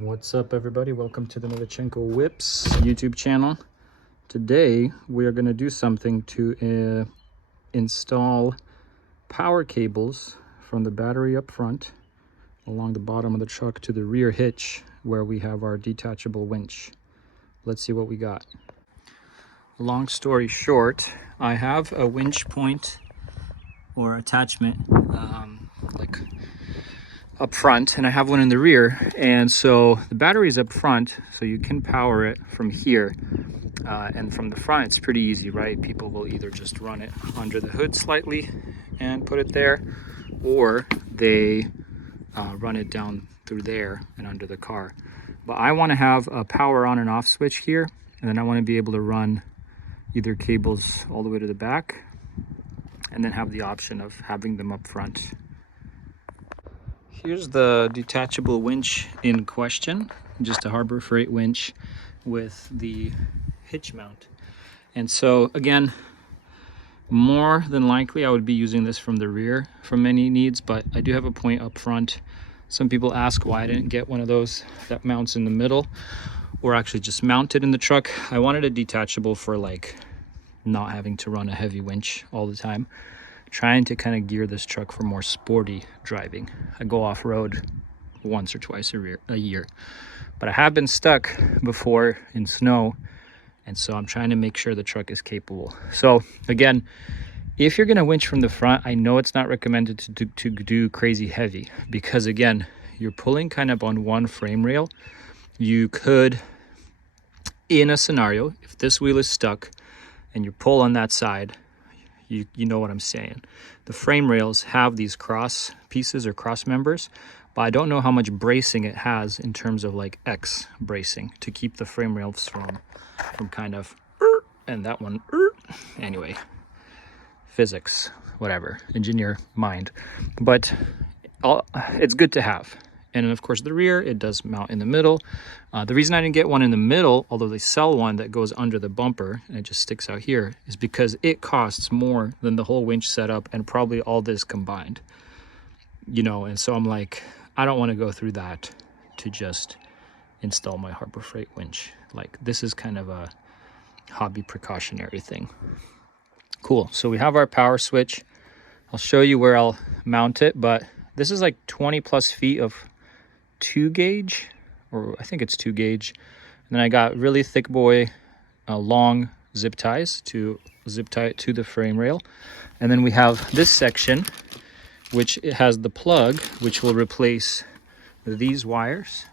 What's up, everybody? Welcome to the Novichenko Whips YouTube channel. Today we are going to do something to install power cables from the battery up front along the bottom of the truck to the rear hitch where we have our detachable winch. Let's see what we got. Long story short, I have a winch point or attachment like up front, and I have one in the rear, and so the battery is up front, so you can power it from here, and from the front it's pretty easy, right? People will either just run it under the hood slightly and put it there, or they run it down through there and under the car. But I want to have a power on and off switch here, and then I want to be able to run either cables all the way to the back and then have the option of having them up front. Here's the detachable winch in question, just a Harbor Freight winch with the hitch mount. And so again, more than likely I would be using this from the rear for many needs, but I do have a point up front. Some people ask why I didn't get one of those that mounts in the middle or actually just mounted in the truck. I wanted a detachable for like not having to run a heavy winch all the time. Trying to kind of gear this truck for more sporty driving. I go off-road once or twice a year, but I have been stuck before in snow, and so I'm trying to make sure the truck is capable. So again, if you're going to winch from the front, I know it's not recommended to do crazy heavy, because again, you're pulling kind of on one frame rail. You could, in a scenario, if this wheel is stuck and you pull on that side, you know what I'm saying. The frame rails have these cross pieces or cross members, but I don't know how much bracing it has in terms of like X bracing to keep the frame rails from kind of, and that one, anyway, physics, whatever, engineer mind. But it's good to have. And then of course the rear, it does mount in the middle. The reason I didn't get one in the middle, although they sell one that goes under the bumper and it just sticks out here, is because it costs more than the whole winch setup and probably all this combined. You know, and so I'm like, I don't want to go through that to just install my Harbor Freight winch. Like, this is kind of a hobby precautionary thing. Cool, so we have our power switch. I'll show you where I'll mount it, but this is like 20 plus feet of 2 gauge, or I think it's 2 gauge. And then I got really thick boy long zip ties to zip tie it to the frame rail. And then we have this section, which it has the plug, which will replace these wires,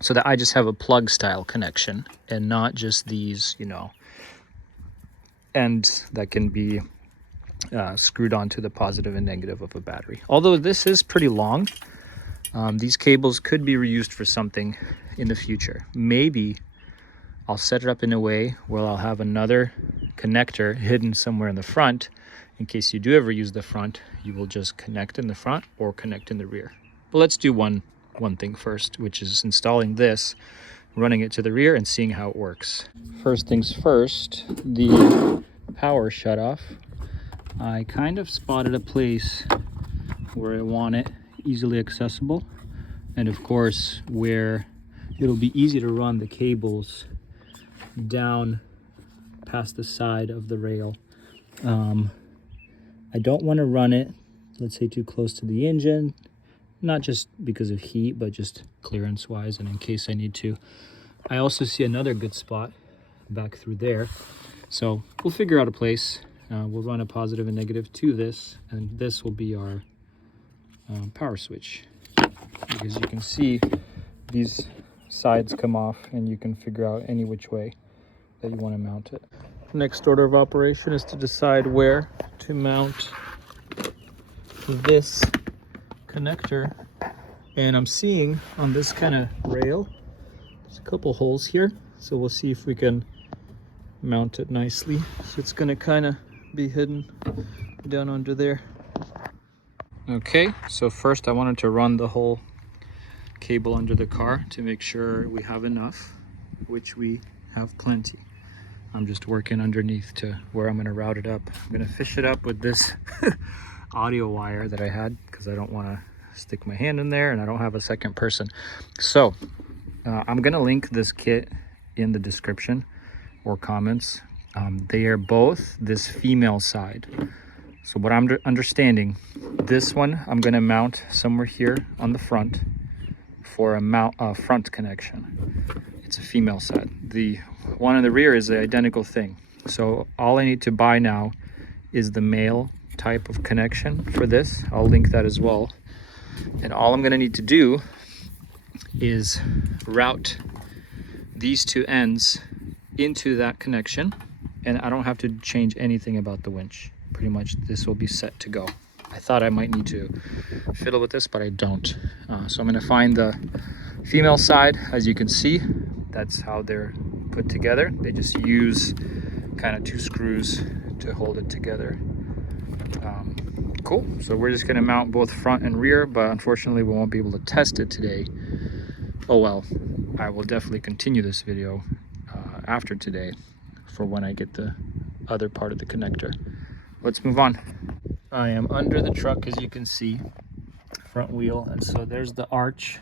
so that I just have a plug style connection and not just these, you know, ends that can be screwed onto the positive and negative of a battery. Although this is pretty long, these cables could be reused for something in the future. Maybe I'll set it up in a way where I'll have another connector hidden somewhere in the front. In case you do ever use the front, you will just connect in the front or connect in the rear. But let's do one thing first, which is installing this, running it to the rear and seeing how it works. First things first, the power shutoff. I kind of spotted a place where I want it easily accessible, and of course where it'll be easy to run the cables down past the side of the rail. I don't want to run it, let's say, too close to the engine, not just because of heat, but just clearance wise and in case I need to. I also see another good spot back through there, so we'll figure out a place. We'll run a positive and negative to this, and this will be our power switch. Because you can see these sides come off and you can figure out any which way that you want to mount it. Next order of operation is to decide where to mount this connector. And I'm seeing on this kind of rail, there's a couple holes here. So we'll see if we can mount it nicely. So it's going to kind of be hidden down under there. Okay, so first I wanted to run the whole cable under the car to make sure we have enough, which we have plenty. I'm just working underneath to where I'm going to route it up. I'm going to fish it up with this audio wire that I had because I don't want to stick my hand in there and I don't have a second person. So I'm gonna link this kit in the description or comments. They are both this female side. So what I'm understanding, this one I'm gonna mount somewhere here on the front for a front connection. It's a female side. The one in the rear is the identical thing. So all I need to buy now is the male type of connection for this. I'll link that as well. And all I'm gonna need to do is route these two ends into that connection, and I don't have to change anything about the winch. Pretty much this will be set to go. I thought I might need to fiddle with this, but I don't. So I'm gonna find the female side. As you can see, that's how they're put together. They just use kind of 2 screws to hold it together. Cool. So we're just gonna mount both front and rear, but unfortunately we won't be able to test it today. Oh well, I will definitely continue this video after today for when I get the other part of the connector. Let's move on. I am under the truck, as you can see, front wheel, and so there's the arch,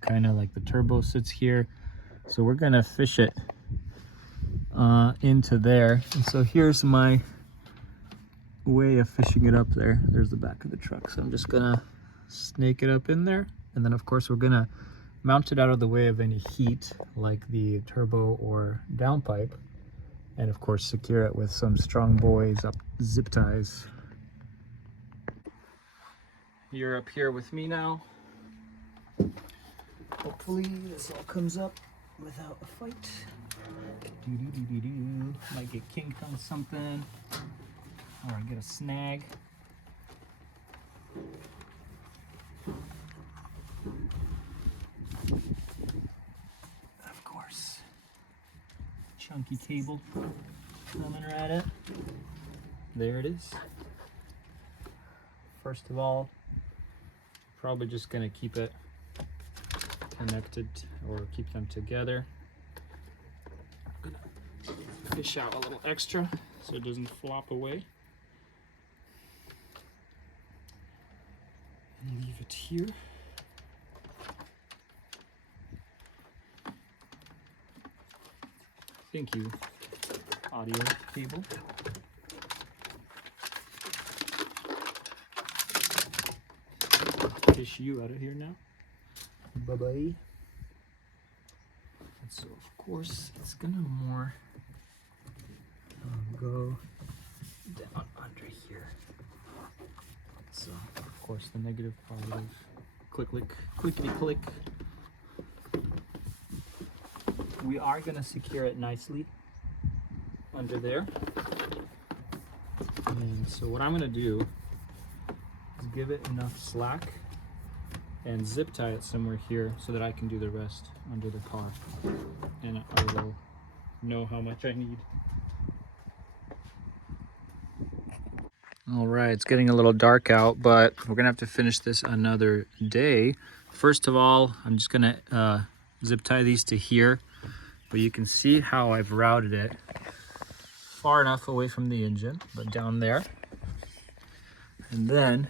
kind of like the turbo sits here. So we're gonna fish it into there, and so here's my way of fishing it up there. There's the back of the truck, so I'm just gonna snake it up in there, and then of course we're gonna mount it out of the way of any heat like the turbo or downpipe, and of course secure it with some strong buoys, zip ties. You're up here with me now. Hopefully this all comes up without a fight. Might get kinked on something, or get a snag. Of course, chunky cable coming right at it. There it is. First of all, probably just gonna keep it connected or keep them together. I'm gonna fish out a little extra so it doesn't flop away. And leave it here. Thank you, audio cable. Fish you out of here now. Bye-bye. And so of course it's gonna more go down under here. So of course the negative, positive, click, click, clickety click. We are gonna secure it nicely under there. And so what I'm gonna do is give it enough slack and zip tie it somewhere here so that I can do the rest under the car, and I will know how much I need. All right, it's getting a little dark out, but we're gonna have to finish this another day. First of all, I'm just gonna zip tie these to here, but you can see how I've routed it far enough away from the engine, but down there. And then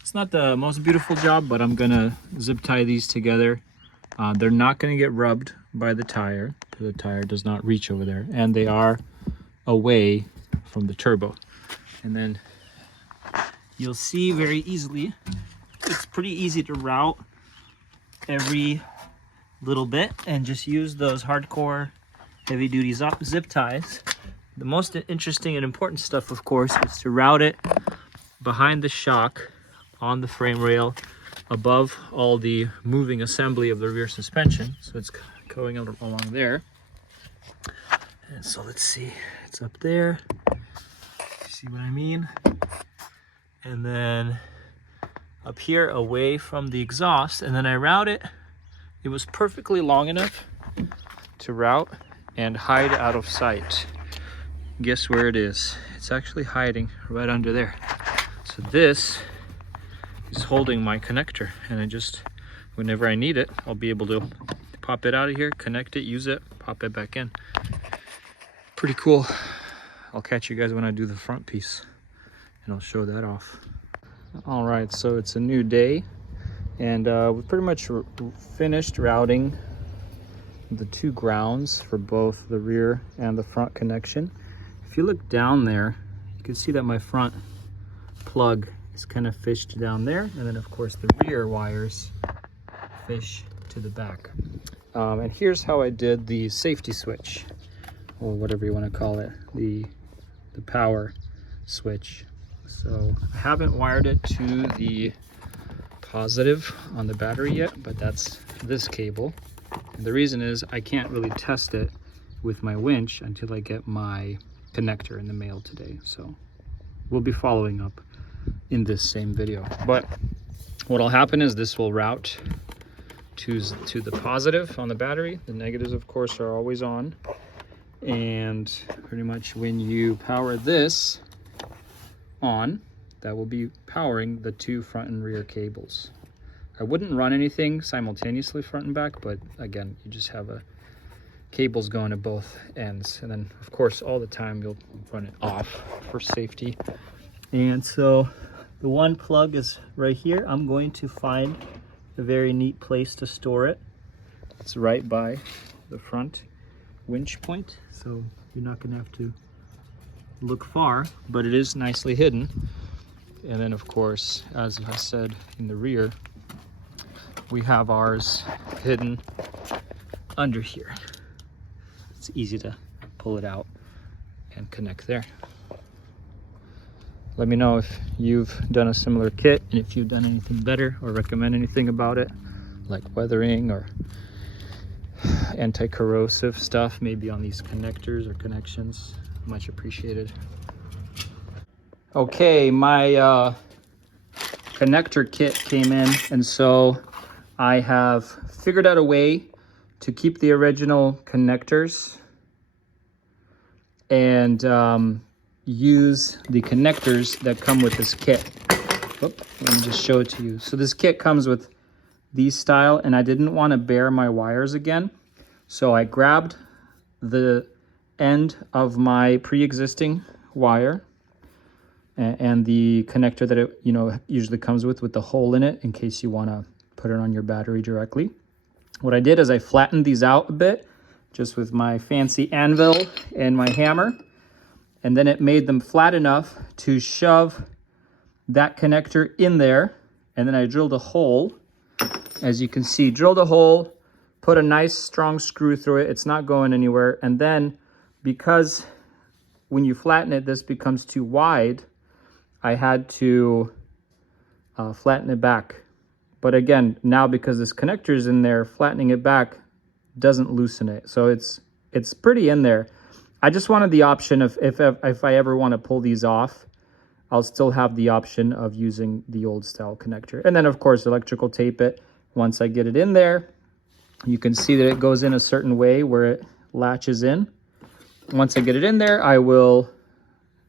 it's not the most beautiful job, but I'm gonna zip tie these together. They're not gonna get rubbed by the tire, so the tire does not reach over there, and they are away from the turbo. And then you'll see very easily, it's pretty easy to route every little bit and just use those hardcore heavy duty zip ties. The most interesting and important stuff, of course, is to route it behind the shock on the frame rail above all the moving assembly of the rear suspension. So it's going along there. And so let's see, it's up there. See what I mean? And then up here away from the exhaust, and then I route it. It was perfectly long enough to route and hide out of sight. Guess where it is? It's actually hiding right under there. So this is holding my connector, and I just, whenever I need it, I'll be able to pop it out of here, connect it, use it, pop it back in. Pretty cool. I'll catch you guys when I do the front piece, and I'll show that off. All right, so it's a new day. And we've pretty much finished routing the two grounds for both the rear and the front connection. If you look down there, you can see that my front plug is kind of fished down there, and then of course the rear wires fish to the back. And here's how I did the safety switch, or whatever you want to call it, the power switch. So I haven't wired it to the positive on the battery yet, but that's this cable. And the reason is I can't really test it with my winch until I get my connector in the mail today. So we'll be following up in this same video. But what'll happen is this will route to the positive on the battery. The negatives, of course, are always on. And pretty much when you power this on, that will be powering the two front and rear cables. I wouldn't run anything simultaneously front and back, but again, you just have cables going to both ends. And then of course, all the time you'll run it off for safety. And so the one plug is right here. I'm going to find a very neat place to store it. It's right by the front winch point, so you're not gonna have to look far, but it is nicely hidden. And then of course, as I said, in the rear, we have ours hidden under here. It's easy to pull it out and connect there. Let me know if you've done a similar kit and if you've done anything better or recommend anything about it, like weathering or anti-corrosive stuff, maybe on these connectors or connections. Much appreciated. Okay, my connector kit came in, and so I have figured out a way to keep the original connectors and use the connectors that come with this kit. Oop, let me just show it to you. So this kit comes with these style, and I didn't want to bare my wires again. So I grabbed the end of my pre-existing wire and the connector that it usually comes with the hole in it in case you want to put it on your battery directly. What I did is I flattened these out a bit just with my fancy anvil and my hammer, and then it made them flat enough to shove that connector in there. And then I drilled a hole, as you can see, drilled a hole, put a nice strong screw through it. It's not going anywhere. And then because when you flatten it, this becomes too wide, I had to flatten it back. But again, now because this connector is in there, flattening it back doesn't loosen it. So it's pretty in there. I just wanted the option of if I ever want to pull these off, I'll still have the option of using the old style connector. And then of course, electrical tape it. Once I get it in there, you can see that it goes in a certain way where it latches in. Once I get it in there, I will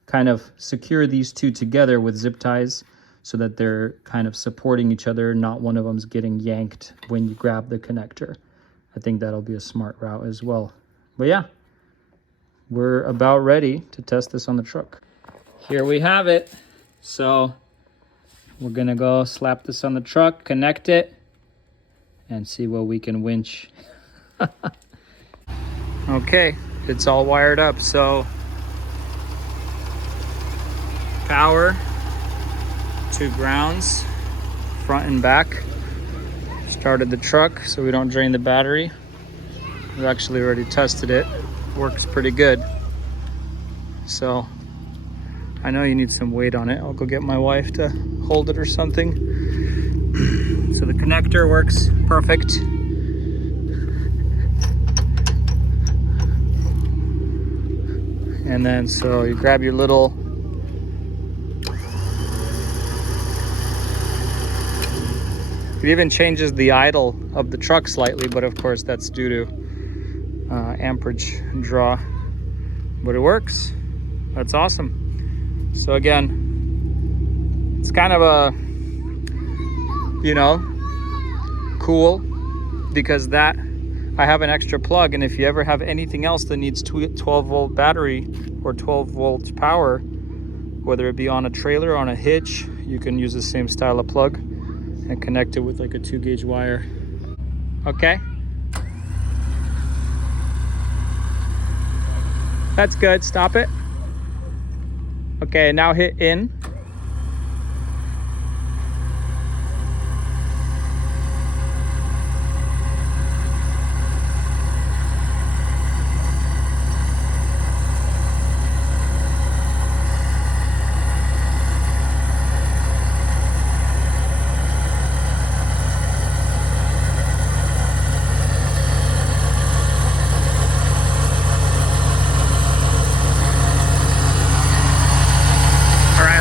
kind of secure these two together with zip ties so that they're kind of supporting each other. Not one of them's getting yanked when you grab the connector. I think that'll be a smart route as well. But yeah, we're about ready to test this on the truck. Here we have it. So we're gonna go slap this on the truck, connect it, and see what we can winch. Okay, it's all wired up. So power to grounds, front and back. Started the truck so we don't drain the battery. We've actually already tested it. Works pretty good. So I know you need some weight on it. I'll go get my wife to hold it or something. So the connector works perfect. And then so you grab your little it even changes the idle of the truck slightly, but of course that's due to amperage draw. But it works. That's awesome. So again, it's kind of a, cool because that I have an extra plug, and if you ever have anything else that needs 12 volt battery or 12 volts power, whether it be on a trailer or on a hitch, you can use the same style of plug. and connect it with like a 2-gauge wire. Okay. That's good. Stop it. Okay, now hit in.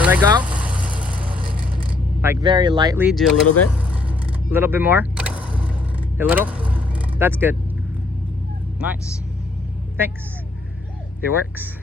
Let go. Like very lightly, do a little bit more, a little. That's good. Nice. Thanks. It works.